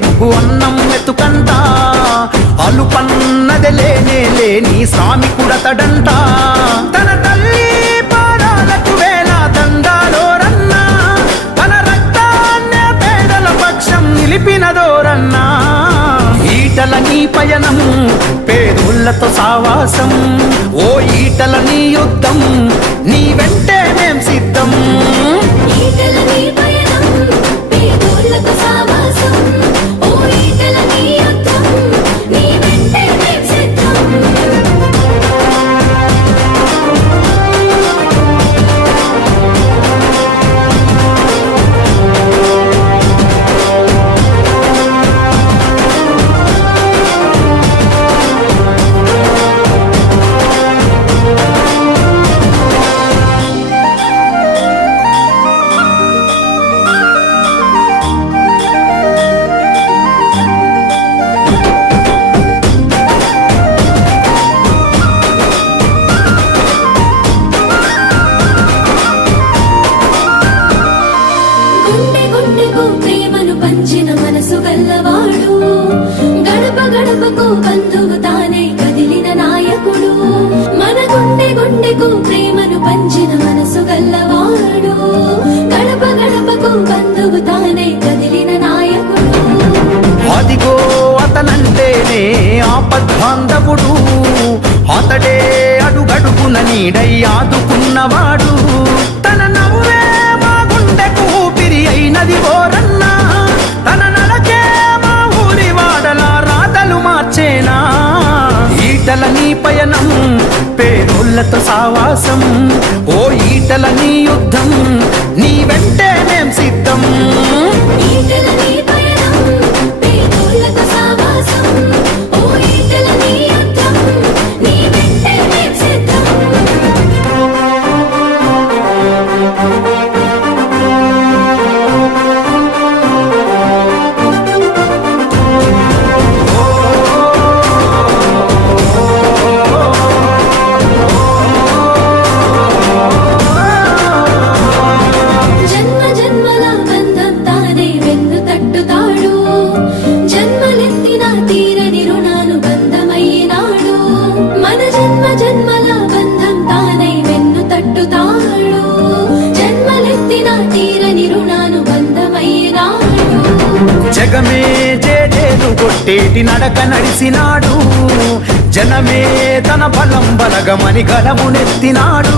egg అన్నం మెతుకంట అలుపన్నది లేనే లేని శ్రామికుడతడంట తన తల్లి పాదాలకు వేల దండాలోరన్నా తన రక్తాన్నే పేదల పక్షం నిలిపినదోరన్నా ఈటల నీ పయనం పేదోళ్లతో సావాసం ఓ ఈటల నీ యుద్ధం నీ వెంటే మేం సిద్ధం ఈటల నీ పయనం పేదోళ్లతో సావాసం ఓ ఈటల నీ యుద్ధం నీ వెంటే మేం సిద్ధం గుండె గుండెకు ప్రేమను పంచిన మనసు గల్లవాడు గడప గడపకు బంధువు తానే కదిలిన నాయకుడు మన గుండె గుండెకు ప్రేమను పంచిన మనసు గల్లవాడు గడప గడపకు బంధువు తానే కదిలిన నాయకుడు అదిగో అతనంటేనే ఆపద్బాంధవుడు అతడే అడుగడుగున నీడై ఆదుకున్నవాడు తన నవ్వే మా గుండెకు ఊపిరి అయినది ఓరన్నా తన నడకే మా ఊరి వాడల రాతలు మార్చేనా ఈటల నీ పయనం పేదోళ్లతో సావాసం ఓ ఈటల నీ యుద్ధం నీ వెంటే మేం సిద్ధం ఈటల నీ పయనం పేదోళ్లతో సావాసం ఓ ఈటల నీ యుద్ధం నీ వెంటే మేం సిద్ధం జన్మ జన్మల బంధం తానే వెన్ను తట్టుతాడు జన్మలెత్తిన తీరని రుణాను బంధమయ్యినాడు మన జన్మ జన్మల బంధం తానే వెన్ను తట్టుతాడు జన్మలెత్తిన తీరని రుణాను బంధమయ్యినాడు జగమే జేజేలు కొట్టేటి నడక నడిసినాడు జనమే తన బలం బలగమని గలమునెత్తినాడు